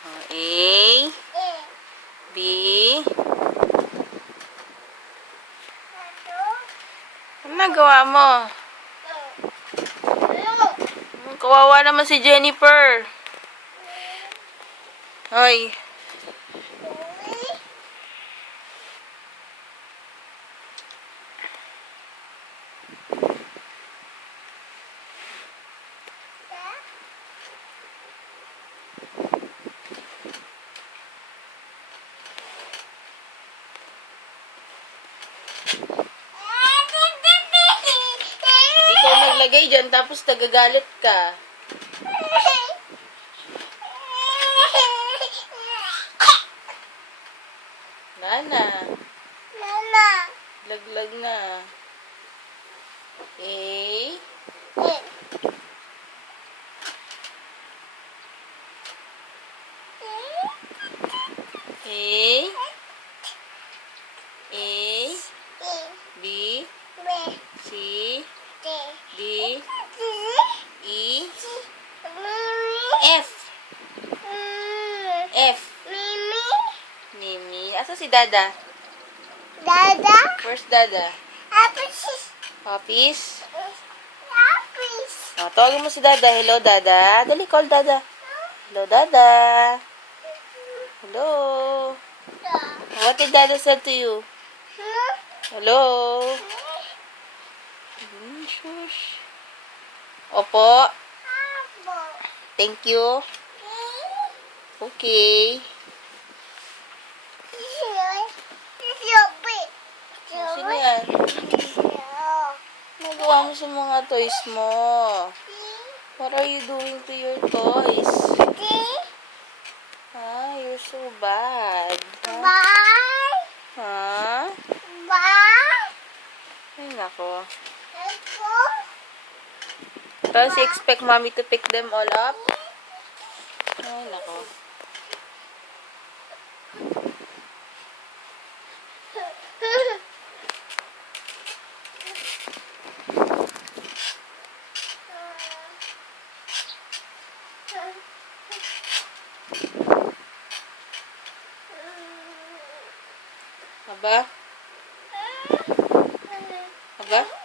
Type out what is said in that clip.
A, B. Ano nagawa mo? Kawawa naman si Jennifer. Hoy. Ikaw naglagay dyan, tapos nagagalit ka. Nana. Laglag na. A. A. A. B. C. D. E. F. F. Mimi. Asa si Dada? Dada? Where's Dada? Office? Oh, tawagin mo si Dada. Hello, Dada. Dali, call Dada. Hello, Dada. Hello. What did Dada say to you? Hello. Shush. Opo. Thank you. Okay. Sino yan? Nagawa mo sa mga toys mo. What are you doing to your toys? Ah, you're so bad. Huh? Ay, nako. Does he expect mommy to pick them all up? Ay, nako. Aba? Aba?